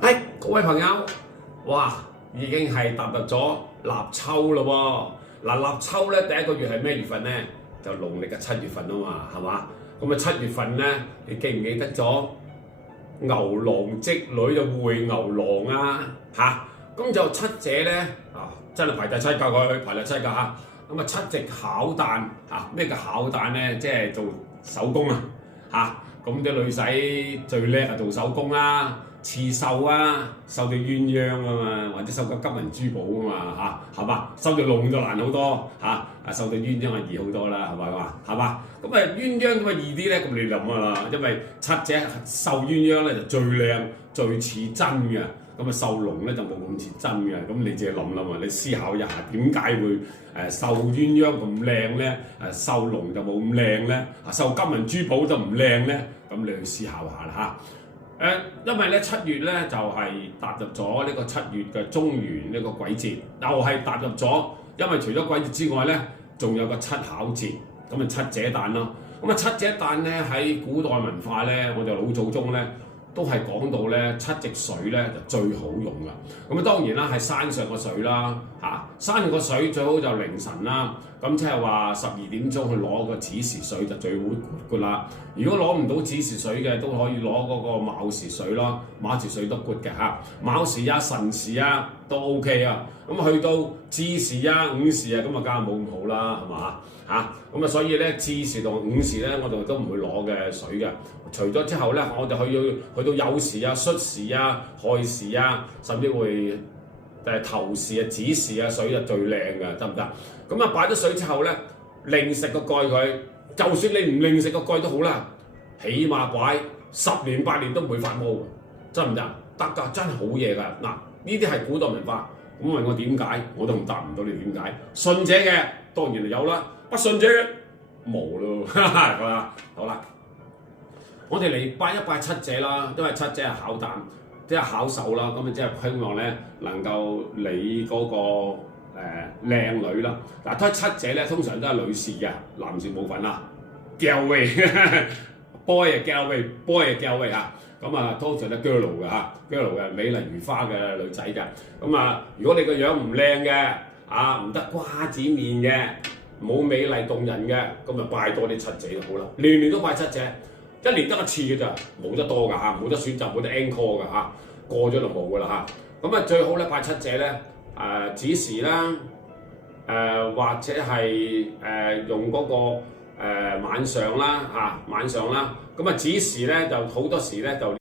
各位朋友，哇，已經係踏入咗立秋咯喎！立秋咧第一個月係咩月份咧？就農曆嘅7月份啊嘛，係嘛？咁啊7月份咧，你記唔記得咗牛郎織女就會牛郎啊？咁就七姐咧真係排第七㗎佢，排第七㗎嚇。咁啊七夕巧誕咩叫巧誕咧？即係做手工咁啲女仔最叻係做手工啦。刺繡繡對鴛鴦啊嘛，或者繡個金銀珠寶啊嘛係嘛？繡對龍就難好多繡對鴛鴦易好多啦，係嘛？咁啊鴛鴦咁啊易啲咧，咁你諗啦，因為七姐繡鴛鴦咧就最靚最似真嘅，咁啊繡龍咧就冇咁似真嘅，咁你自己諗啦嘛，你思考一下點解會繡鴛鴦咁靚咧？繡龍就冇咁靚咧？繡金銀珠寶就唔靚咧？咁你去思考下啦因為咧7月咧就係踏入咗呢個7月嘅中元呢個鬼節，又係踏入咗，因為除咗鬼節之外咧，仲有個七巧節，咁啊七姐誕咯。咁啊七姐誕咧喺古代文化咧，我哋老祖宗咧都係講到咧七夕水咧就最好用噶。咁啊當然啦，係山上嘅水啦，山上嘅水最好就凌晨啦。咁即係話12點鐘去攞個子時水就最活啦。如果攞唔到子時水嘅，都可以攞嗰個卯時水咯，卯時水都活嘅卯時辰時都 OK 啊。咁去到巳時午時咁啊，梗係冇咁好啦，係嘛咁啊，所以咧巳時同午時咧，我哋都唔會攞嘅水嘅。除咗之後咧，我哋去到酉時戌時亥時甚至會頭時子時水就最靚嘅，得唔得？咁啊擺咗水之後咧，另食個蓋佢，就算你唔另食個蓋都好啦，起碼擺10年8年都唔會發毛，得唔得？得㗎，真係好嘢㗎。嗱，呢啲係古代文化，咁問我點解，我都答唔到你點解。信者嘅當然係有啦，不信者冇咯。好啦，我哋嚟拜一拜七姐啦，因為七姐係巧誕。即係巧手啦，咁啊即係希望咧能夠你嗰個靚女啦。嗱，推七姐咧通常都係女士嘅，男士冇份啦。girl way boy 啊 girl way，boy 啊 girl way咁啊通常都 girl 嘅girl 嘅美麗如花嘅女仔嘅。咁啊，如果你個樣唔靚嘅唔得瓜子面嘅，冇美麗動人嘅，咁啊拜多啲七姐就好啦。年年都拜七姐。1年得一次嘅咋，冇得多㗎冇得選擇，冇得 encore 㗎過咗就冇㗎啦咁啊最好咧拜七姐咧子時啦或者係用嗰個晚上啦咁啊子時咧就好多時咧就。